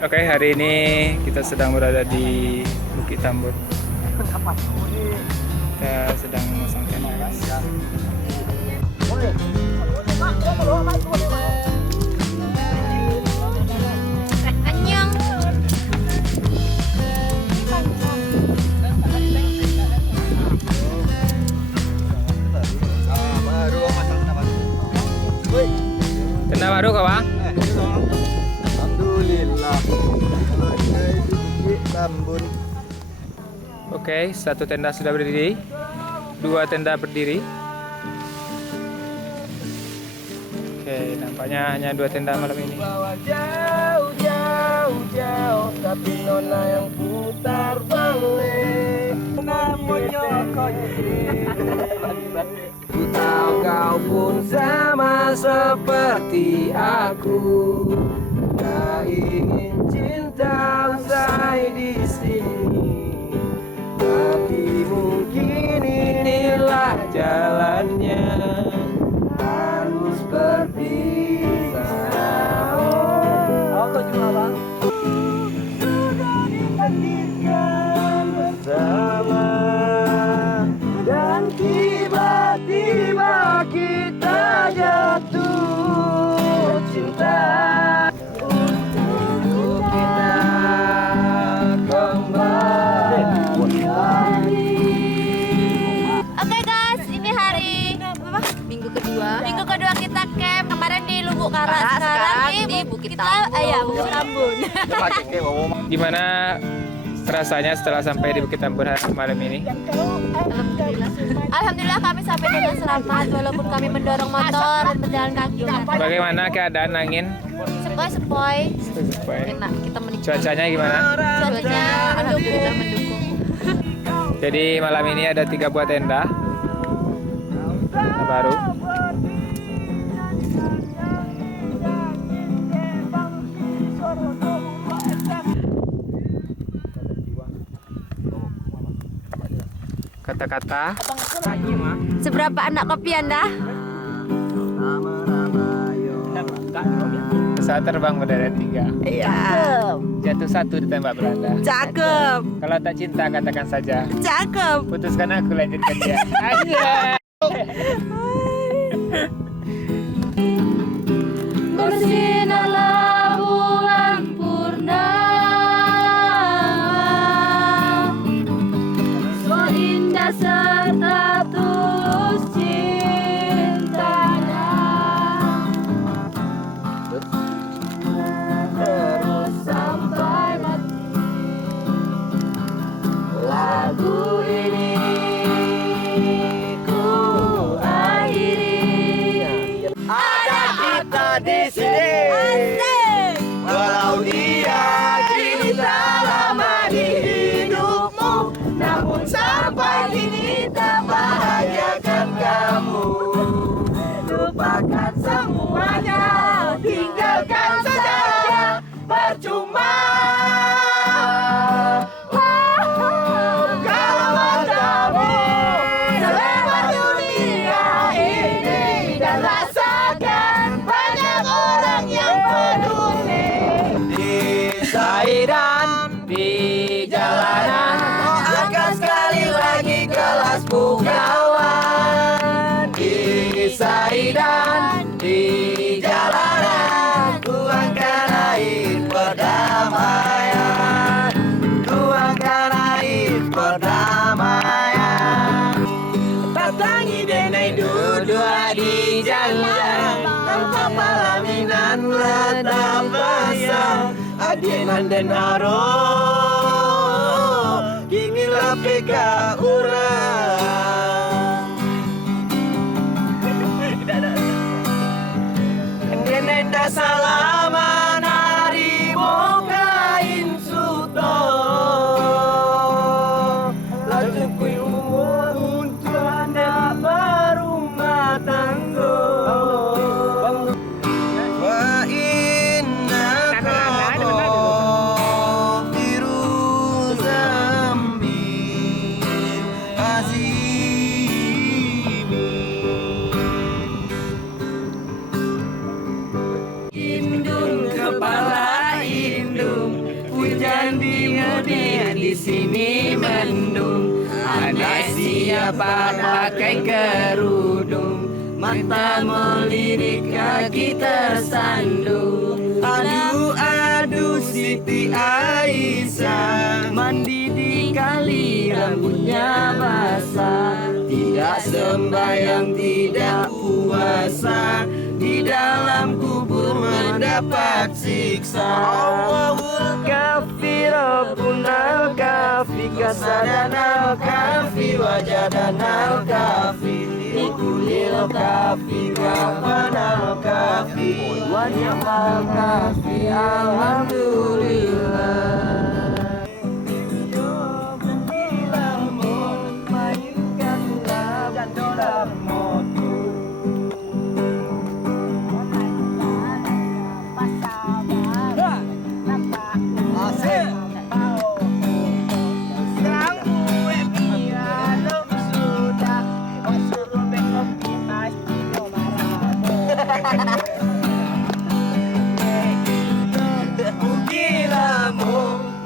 Oke, hari ini kita sedang berada di Bukit Tambur. Kita sedang memasang tenda, guys. Annyeong. Tenda baru kah, Bang? Alhamdulillah. Tambun. Oke, satu tenda sudah berdiri, dua tenda berdiri. Oke, nampaknya hanya dua tenda malam ini. Bawa jauh, tapi nona yang putar balik. Ku tahu kau pun sama seperti aku. Tak ingin cinta usai di sini, tapi mungkin inilah jalannya, harus berpisah. Auto juga bang. Sudah ditakdirkan bersama, dan tiba-tiba kita jatuh cinta. Oke guys, ini hari apa? Minggu kedua kita camp. Kemarin di Lubuk Kara, sekarang di Bukit Tambun. Bukit Tambun. Gimana rasanya setelah sampai di Bukit Tambur malam ini? Alhamdulillah kami sampai dengan selamat walaupun kami mendorong motor dan berjalan kaki. Bagaimana keadaan angin? Sepoi-sepoi. Enak. Kita menikmati. Cuacanya gimana? Cuacanya alhamdulillah mendukung. Jadi malam ini ada 3 buah tenda baru. Kata-kata. Seberapa anak kopi Anda? Pesawat terbang berdara 3. Iya. Jatuh 1 ditembak Belanda. Cakep. Kalau tak cinta katakan saja. Cakep. Putuskan aku lanjutkan dia. Aja. Bersinarlah bulan purnama, seindah serta tulus cintanya, terus sampai mati. Lagu ini ku akhiri. Ada kita di sini, walau dia kini tak lama di hidupmu, namun sampai kini tak bahagiakan kamu. Lupakan semuanya, tinggalkan saja, percuma. Kalau matamu selebar dunia ini, dan rasakan banyak orang yang peduli. Di Saidan, di jalanan, akan sekali lagi kelasmu kawan. Di Saidan, di jalanan, tuangkan air perdamaian, tuangkan air perdamaian. Tatangi denai duduk di jalan, tanpa palaminan letak pasang, adinan dan aro, kinilah peka urang. Denai dah salaman hari bokain suto, laju kui umur untuk anda berumah tangga. Wa inna biru zambi azimi. Indung kepala indung Anak siapa pakai kerudung, mata melirik kaki tersandung. Aduh aduh Siti Aisyah, mandi di kali rambutnya basah. Tidak sembahyang tidak puasa, di dalam kubur mendapat siksa. Allahul kafi Rabbunal kafi, kasadanal kafi, wajadanal kafi, likulil kafi, kafanal kafi, wa ni'mal kafi, alhamdulillah.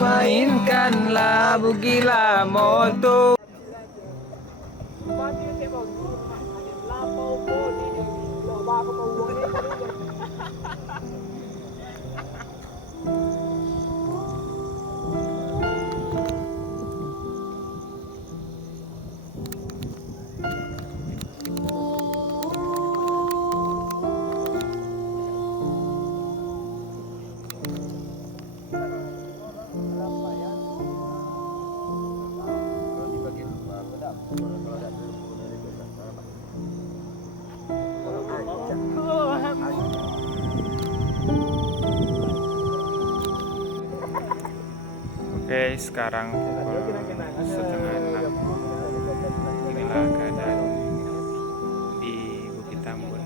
Mainkanlah Bugila Moto. Oke, sekarang pukul 5:30. Inilah keadaan di Bukit Tambun.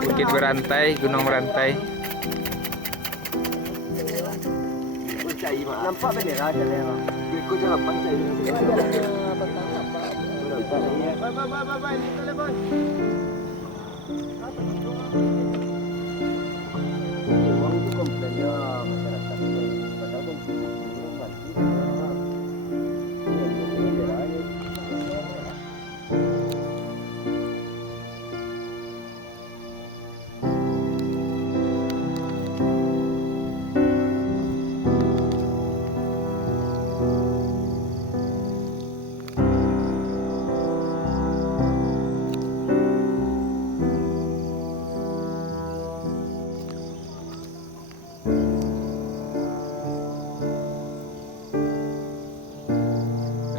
Bukit berantai, gunung berantai. Nampak bendera ada ikut jalan pantai. Uang itu komplainnya masyarakat. Padahal kan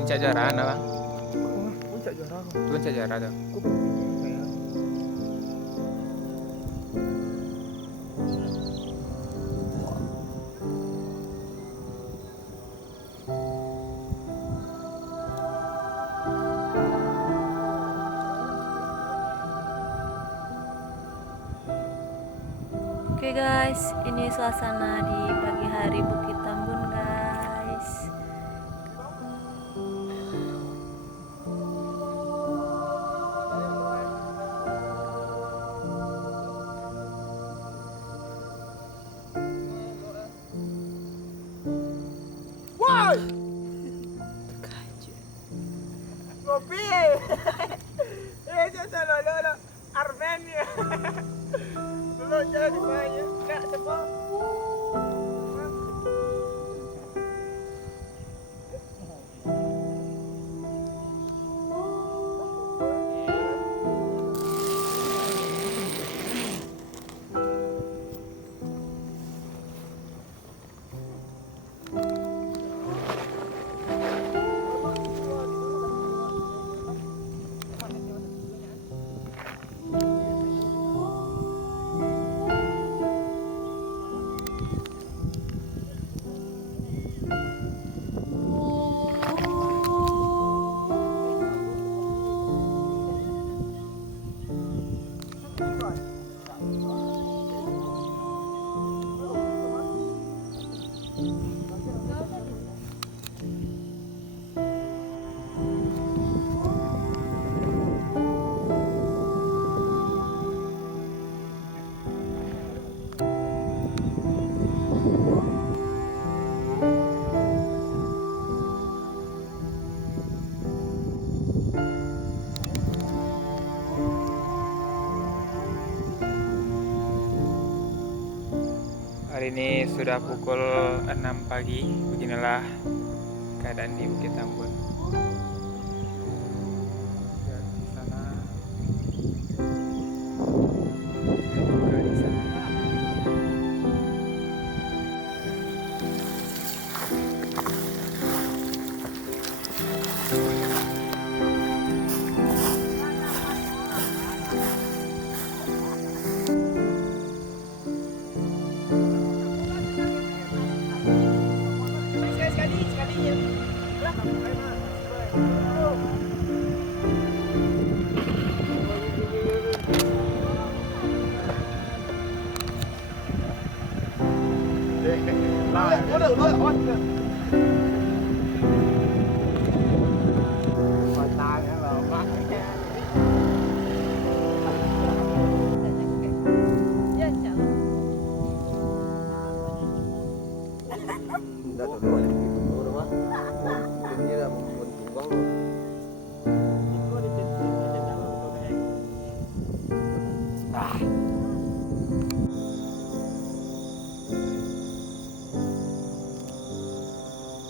Puncak Jara apa? Puncak Jara tuh. Oke guys, ini suasana di pagi hari Bukit Tambun guys. Kopi. Jangan lo Armenia. Dulu jadi banyak. Enggak cepat. Hari ini sudah pukul 6 pagi. Beginilah keadaan di Bukit Tambun. Lihat di sana. Dan juga di sana.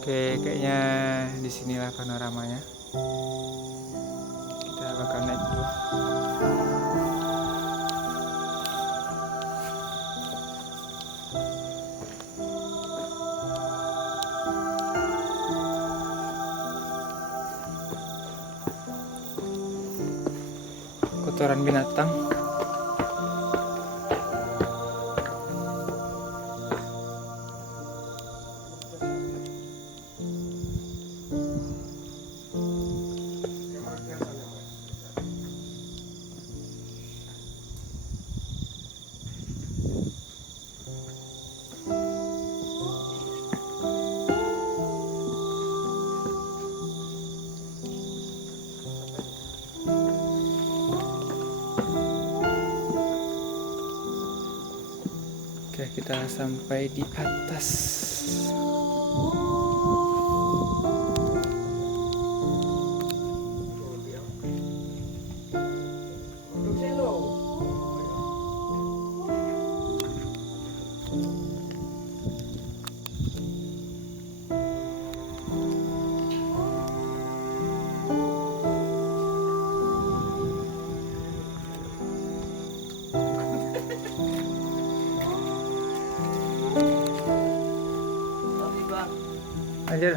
Oke, kayaknya disinilah panoramanya. Kita bakal naik dulu. Kotoran binatang. Oke, kita sampai di atas. Lanjut.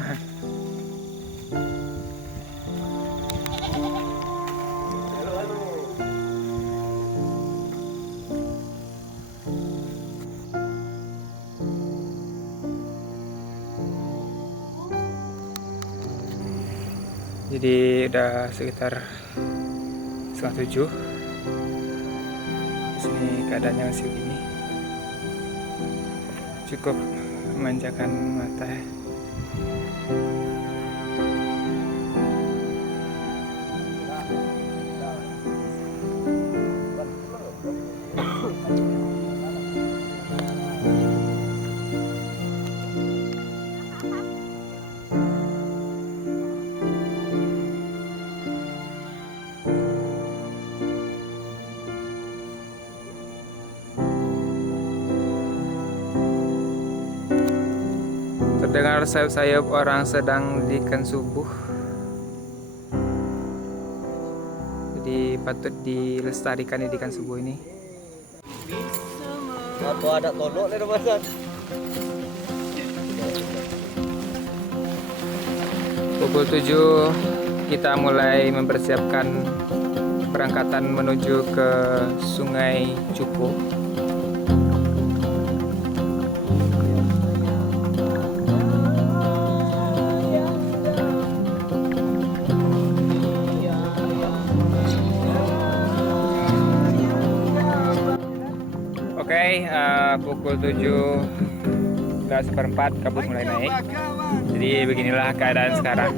Jadi udah sekitar 6:30. Di sini keadaannya masih begini. Cukup memanjakan mata ya. Terdengar sayup-sayup orang sedang dikan subuh. Jadi patut dilestarikan didikan subuh ini. Apa ada tolok nih Ramadan? Pukul 7 kita mulai mempersiapkan berangkatan menuju ke Sungai Cupu. Oke, pukul 7:04 kabut mulai naik. Jadi beginilah keadaan sekarang.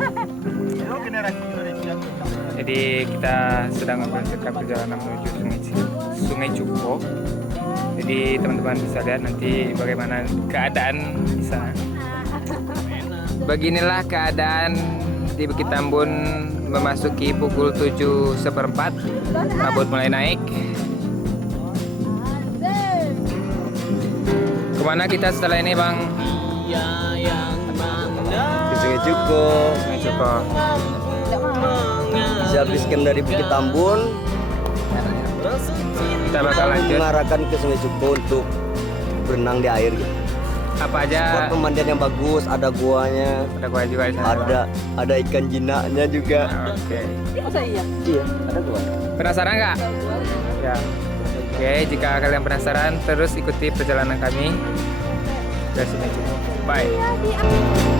Jadi kita sedang mempersiapkan perjalanan menuju Sungai Cupu. Jadi teman-teman bisa lihat nanti bagaimana keadaan di sana. Beginilah keadaan di Bukit Tambun memasuki pukul 7:04. Kabut mulai naik. Kemana kita setelah ini Bang? Ke Sungai Cukup. Sungai Cukup. Bisa habis camp dari Bukit Tambun. Kita bakal lanjut. Mengarahkan ke Sungai Cukup untuk berenang di air gitu. Apa Spot aja? pemandian yang bagus, ada guanya, Ada gua juga di sana. ada ikan jinaknya juga. Oke. Iya, ada gua. Penasaran nggak? Ya. Oke, jika kalian penasaran, terus ikuti perjalanan kami ke Sungai Cukup. Bye.